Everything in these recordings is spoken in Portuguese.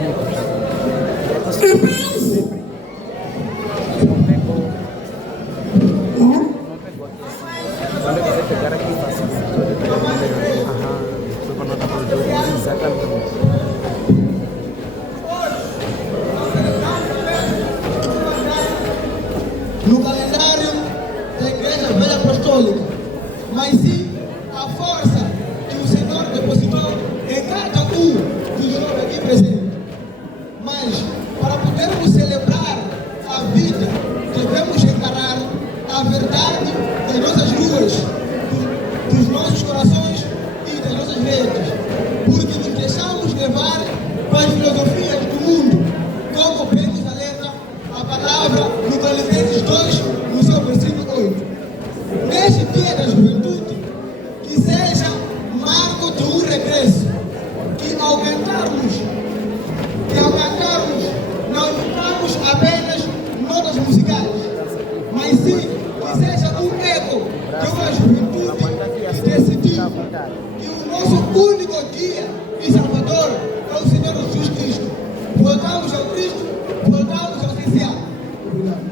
No calendário da Igreja Velha Apostólica, mas sim a força que o Senhor depositou em cada um dos jovens aqui presentes. Mas para podermos celebrar a vida, devemos encarar a verdade das nossas ruas, dos nossos corações e das nossas redes, porque nos deixamos levar pelas filosofias do mundo, como pedimos na letra a palavra no Colossenses 2, no seu versículo 8. Neste dia da juventude, que seja marco de um regresso, que ao cantarmos, não escutamos apenas notas musicais, mas sim que seja um eco de uma juventude que decidiu que o nosso único guia e salvador é o Senhor Jesus Cristo. Voltamos ao Cristo, voltamos ao essencial. Obrigado.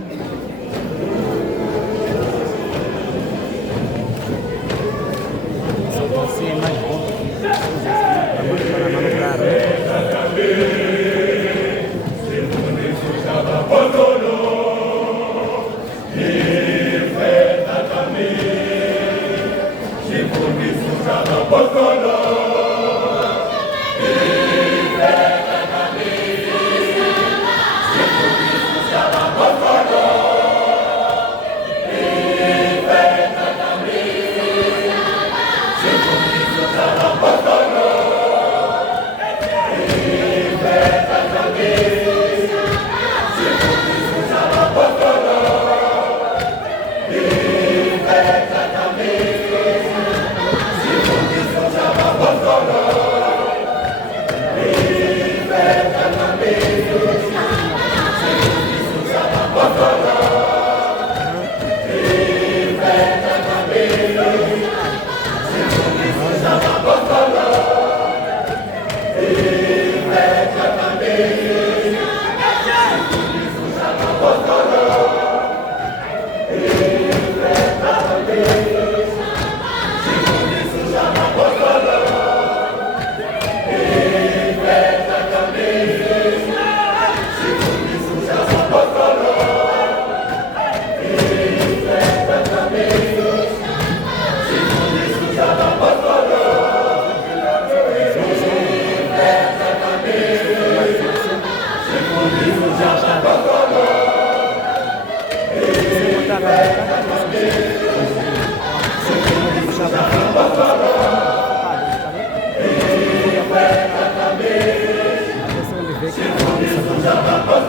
Vamos